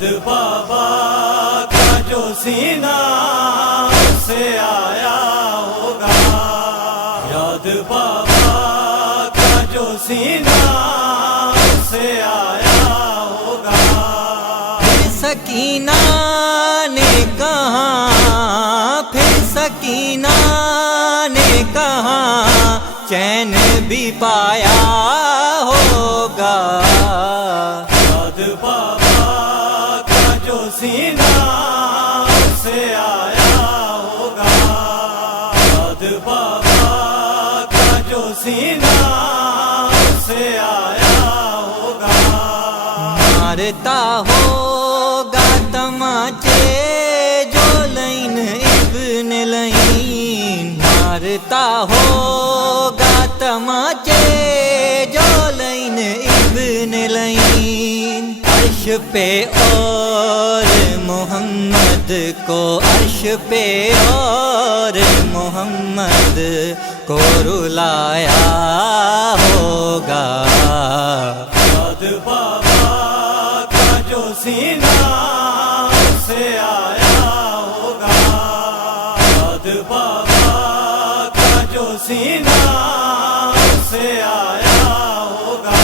یاد بابا کا جو سینہ سے آیا ہوگا، یاد بابا کا جو سینہ سے آیا ہوگا۔ پھر سکینہ نے کہا، پھر سکینہ نے کہا چین بھی پایا ہوگا۔ یاد بابا کا جو سینہ سے آیا ہوگا، یاد بابا کا جو سینہ سے آیا ہوگا۔ مارتا ہوگا تماچے جو لین ابن لین، مارتا ہوگا تماچے جو لین ابن لین۔ عرش پہ اور محمد کو، عرش پہ اور محمد کو رلایا ہوگا۔ یاد بابا کا جو سینہ سے آیا ہوگا، یاد بابا کا جو سینہ سے آیا ہوگا۔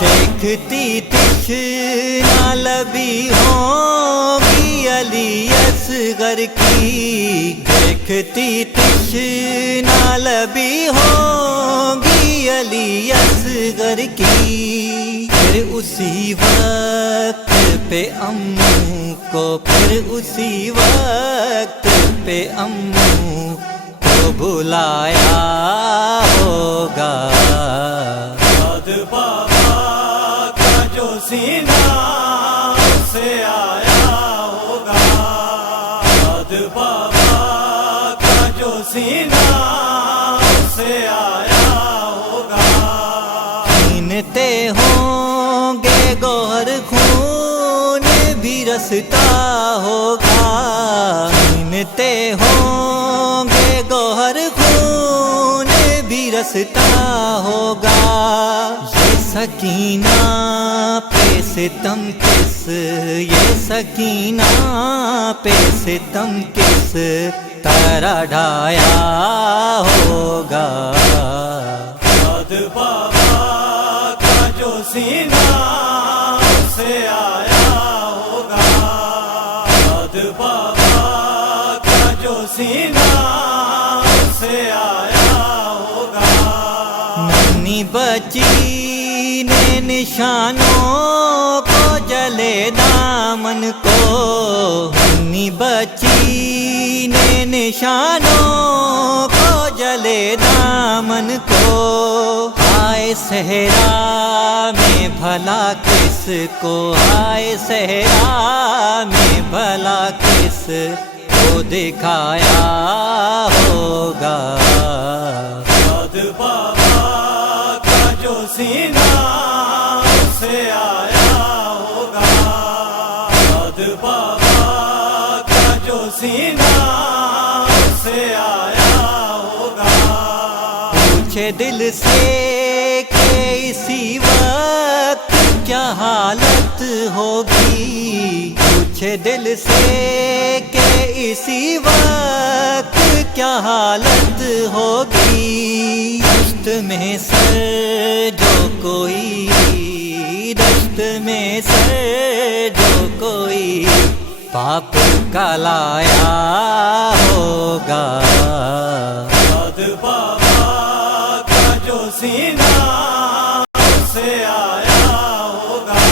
دیکھتی تشنا لبی ہوگی علی اصغر کی، دیکھتی تشنا لبی ہوگی علی اصغر کی۔ پھر اسی وقت پہ امو کو، پھر اسی وقت پہ امو کو بلایا ہوگا۔ یاد بابا کا جو سینہ سے آیا ہوگا، یاد بابا کا جو سینہ سے آیا ہوگا۔ چھینتے ہوں گے گوہر خون بھی رستا ہوگا، چھینتے ہوں گے گوہر خون بھی رستا ہوگا۔ یہ سکینہ پہ ستم کس، یہ سکینہ پہ ستم کس طرح ڈھایا ہوگا۔ یاد بابا کا جو سینہ سے آیا ہوگا، یاد بابا کا جو سینہ سے آیا ہوگا۔ ننھی بچی نے نشانوں کو جلے دامن کو، ننھی بچی نے نشانوں کو جلے دامن کو۔ آئے صحرا میں بھلا کس کو، آئے صحرا میں بھلا کس کو دکھایا ہوگا۔ یاد بابا کا جو سینہ سے آیا ہوگا، یاد بابا کا جو سینہ سے آیا ہوگا۔ پوچھے دل سے کہ اسی وقت کیا حالت ہوگی، پوچھے دل سے کہ اسی وقت کیا حالت ہوگی۔ دشت میں سر جو کوئی، دشت میں سر جو کوئی پاپ کا لایا ہوگا۔ یاد بابا کا جو سینہ سے آیا ہوگا،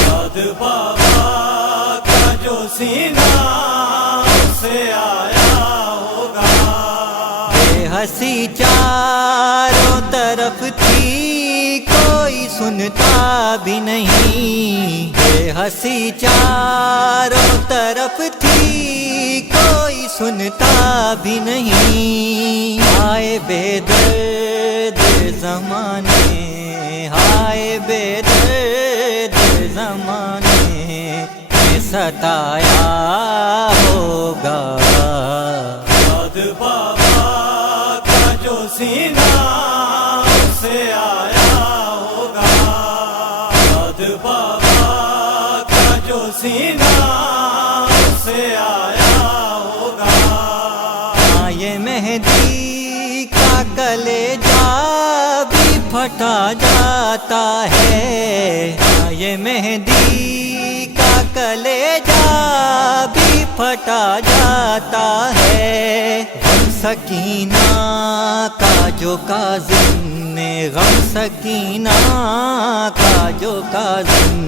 یاد بابا کا جو سینہ سے آیا ہوگا۔ بے ہنسی چاروں طرف تھی کوئی سنتا بھی نہیں، بے ہنسی چاروں طرف تھی کوئی سنتا بھی نہیں۔ ہائے بے درد زمانے، ہائے بے درد زمانے میں ستایا ہوگا۔ یاد بابا کا جو سینہ سے آیا ہوگا، یاد بابا کا جو سینہ سے آیا ہوگا. ہاں یہ مہدی کا کلیجہ بھی پھٹا جاتا ہے. ہاں یہ مہدی کا کلیجہ بھی پھٹا جاتا ہے. غم سکینہ کا جو کاظم نے غم سکینہ کا جو کاظم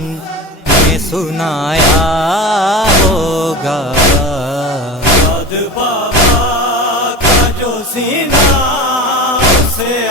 نے سنایا ہوگا. سعد بابا کا جو سینہ سے